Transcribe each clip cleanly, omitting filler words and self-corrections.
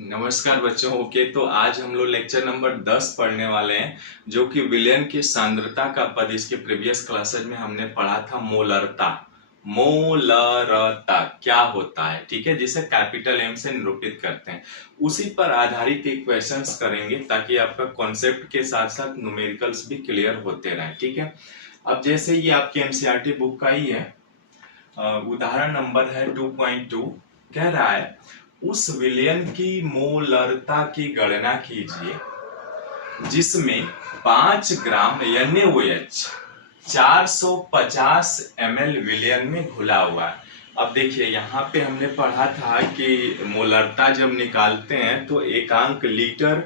नमस्कार बच्चों। ओके, तो आज हम लोग लेक्चर नंबर 10 पढ़ने वाले हैं, जो कि विलयन की सांद्रता का पद। इसके प्रीवियस क्लासेज में हमने पढ़ा था मोलरता। मोलरता क्या होता है, ठीक है, जिसे कैपिटल एम से निरूपित करते हैं। उसी पर आधारित एक क्वेश्चंस करेंगे ताकि आपका कॉन्सेप्ट के साथ साथ न्यूमेरिकल्स भी क्लियर होते रहें, ठीक है। अब जैसे ये आपके एनसीईआरटी बुक का ही है, उदाहरण नंबर है 2.2। कह रहा है उस विलयन की मोलरता की गणना कीजिए जिसमें 5 ग्राम NaOH 450 ml विलयन में घुला हुआ है। अब देखिए यहाँ पे हमने पढ़ा था कि मोलरता जब निकालते हैं तो एकांक लीटर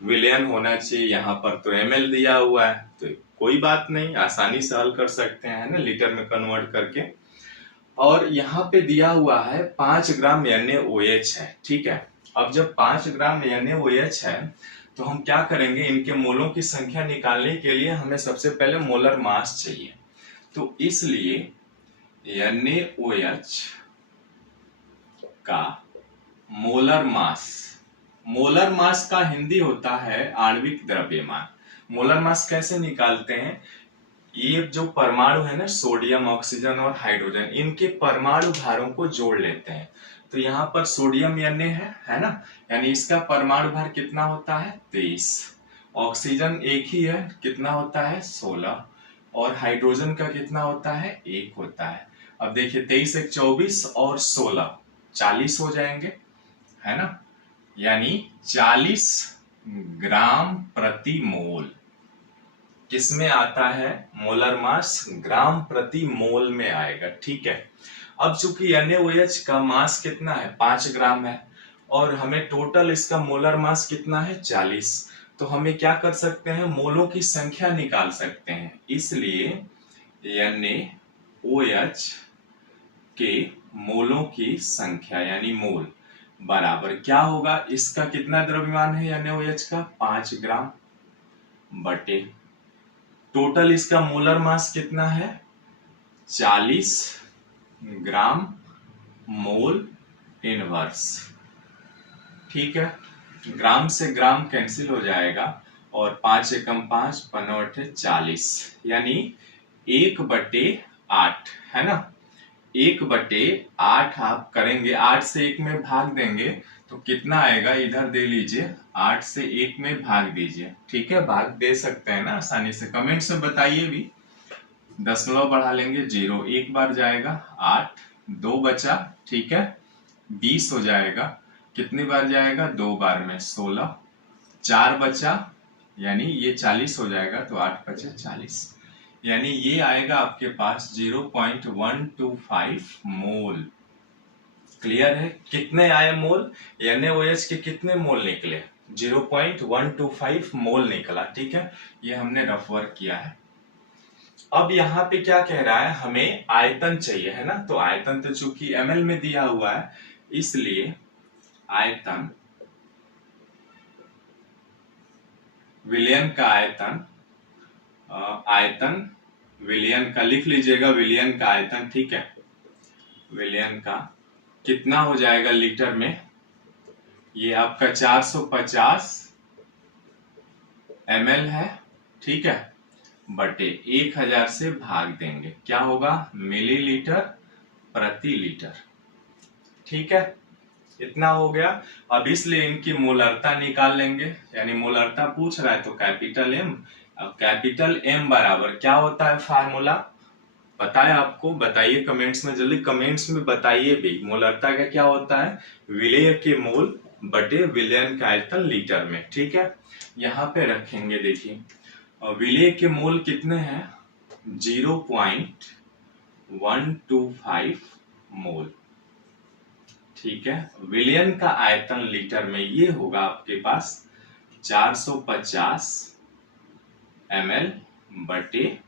विलयन होना चाहिए। यहाँ पर तो ml दिया हुआ है, तो कोई बात नहीं, आसानी से हल कर सकते हैं ना, लीटर में कन्वर्ट करके। और यहाँ पे दिया हुआ है 5 ग्राम NaOH है, ठीक है। अब जब 5 ग्राम NaOH है तो हम क्या करेंगे, इनके मोलों की संख्या निकालने के लिए हमें सबसे पहले मोलर मास चाहिए। तो इसलिए NaOH का मोलर मास का हिंदी होता है आणविक द्रव्यमान। मोलर मास कैसे निकालते हैं, ये जो परमाणु है ना, सोडियम, ऑक्सीजन और हाइड्रोजन, इनके परमाणु भारों को जोड़ लेते हैं। तो यहाँ पर सोडियम है ना, यानी इसका परमाणु भार कितना होता है 23। ऑक्सीजन एक ही है, कितना होता है 16। और हाइड्रोजन का कितना होता है 1 होता है। अब देखिए 23 एक 24 और 16 40 हो जाएंगे, है ना, यानी 40 ग्राम प्रति मोल किसमें आता है, मोलर मास ग्राम प्रति मोल में आएगा, ठीक है। अब चूंकि NaOH का मास कितना है 5 ग्राम है और हमें टोटल इसका मोलर मास कितना है 40, तो हमें क्या कर सकते हैं, मोलों की संख्या निकाल सकते हैं। इसलिए NaOH के मोलों की संख्या यानी मोल बराबर क्या होगा, इसका कितना द्रव्यमान है NaOH का 5 ग्राम बटे टोटल इसका मोलर मास कितना है 40 ग्राम मोल इनवर्स, ठीक है। ग्राम से ग्राम कैंसिल हो जाएगा और 5 एकम 5 5 40, यानी 1/8 है ना। 1/8 आप करेंगे, 8 से 1 में भाग देंगे तो कितना आएगा, इधर दे लीजिए, 8 से 1 में भाग दीजिए, ठीक है। भाग दे सकते हैं ना आसानी से, कमेंट से बताइए भी। दशमलव बढ़ा लेंगे 0, एक बार जाएगा 8, 2 बचा, ठीक है, 20 हो जाएगा। कितनी बार जाएगा, 2 बार में 16, 4 बचा, यानी ये 40 हो जाएगा, तो 8 बचे 40, यानी ये आएगा आपके पास 0.125 मोल। क्लियर है, कितने आए मोल, NaOH के कितने मोल निकले, 0.125 मोल निकला, ठीक है। ये हमने रफ वर्क किया है। अब यहाँ पे क्या कह रहा है, हमें आयतन चाहिए, है ना। तो आयतन तो चूंकि ml में दिया हुआ है, इसलिए आयतन, विलयन का आयतन विलयन का लिख लीजिएगा, विलयन का आयतन, ठीक है। विलयन का कितना हो जाएगा लीटर में, ये आपका 450 ml है, ठीक है, बटे 1000 से भाग देंगे, क्या होगा, मिलीलीटर प्रति लीटर, ठीक है। इतना हो गया। अब इसलिए इनकी मोलरता निकाल लेंगे, यानी मोलरता पूछ रहा है तो कैपिटल M। अब कैपिटल M बराबर क्या होता है, फार्मूला पता है आपको, बताइए कमेंट्स में, जल्दी कमेंट्स में बताइए भी, मोलरता का क्या होता है, विलेय के मोल बटे विलयन का आयतन लीटर में, ठीक है। यहाँ पे रखेंगे, देखिए विलेय के मोल कितने हैं 0.125 मोल, ठीक है। विलयन का आयतन लीटर में ये होगा आपके पास 450 ml बटे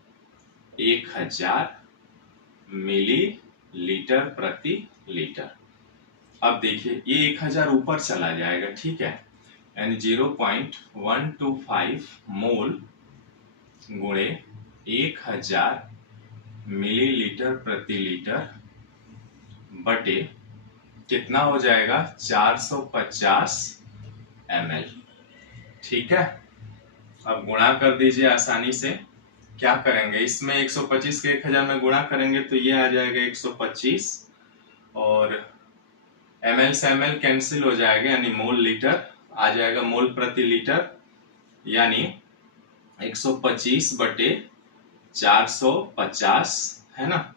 1000 मिलीलीटर प्रति लीटर। अब देखिए ये 1000 ऊपर चला जाएगा, ठीक है, यानी 0.125 मोल गुणे 1000 मिलीलीटर प्रति लीटर बटे कितना हो जाएगा 450 ml। ठीक है, अब गुणा कर दीजिए आसानी से। क्या करेंगे, इसमें 125 के 1000 में गुणा करेंगे तो ये आ जाएगा 125, और ml से ml कैंसिल हो जाएगा, यानी मोल लीटर आ जाएगा, मोल प्रति लीटर, यानी 125 बटे 450 है ना।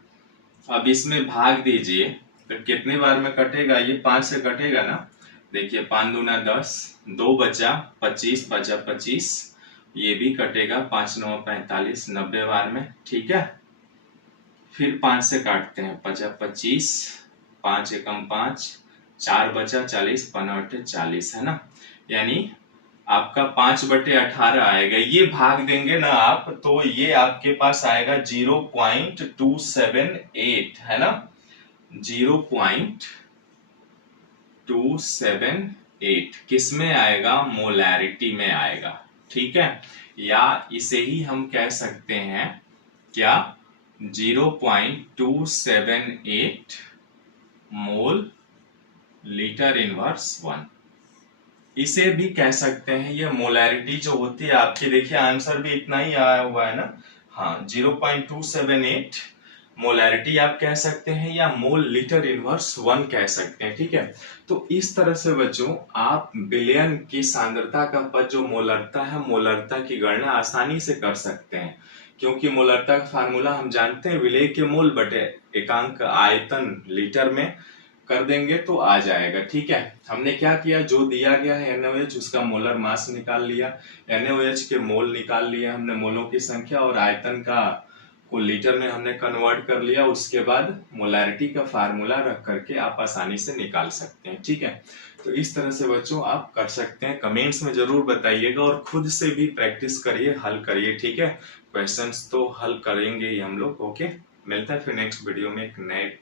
अब इसमें भाग दीजिए तो कितने बार में कटेगा, ये 5 से कटेगा ना। देखिए 5 दूना 10, 2 बचा 25, बचा 25, ये भी कटेगा, 5 9 45, 90 बार में। ठीक है, फिर 5 से काटते हैं, 50 25, 5 एकम 5, 4 बचा 40, 15 40 है ना, यानी आपका 5/18 आएगा। ये भाग देंगे ना आप तो ये आपके पास आएगा 0.278 है ना, 0.278 किस में आएगा, मोलैरिटी में आएगा। ठीक है, या इसे ही हम कह सकते हैं क्या, 0.278 मोल लीटर इनवर्स 1, इसे भी कह सकते हैं। ये मोलैरिटी जो होती है आपकी, देखिए आंसर भी इतना ही आया हुआ है ना, हाँ 0.278 मोलैरिटी आप कह सकते हैं, या मोल लीटर इनवर्स 1 कह सकते हैं। ठीक है, तो इस तरह से बच्चों आप विलयन की सांद्रता का पद जो मोलरता है, मोलरता की गणना आसानी से कर सकते हैं, क्योंकि मोलरता का फार्मूला हम जानते हैं, विलेय के मोल बटे एकांक आयतन लीटर में कर देंगे तो आ जाएगा। ठीक है, हमने क्या किया, जो दिया गया है NaOH उसका मोलर मास निकाल लिया, NaOH के मोल निकाल लिया हमने, मोलों की संख्या, और आयतन का को लीटर में हमने कन्वर्ट कर लिया। उसके बाद मोलैरिटी का फार्मूला रख करके आप आसानी से निकाल सकते हैं। ठीक है, तो इस तरह से बच्चों आप कर सकते हैं। कमेंट्स में जरूर बताइएगा और खुद से भी प्रैक्टिस करिए, हल करिए। ठीक है, क्वेश्चंस तो हल करेंगे ही हम लोग। ओके, मिलता है फिर नेक्स्ट वीडियो में एक नए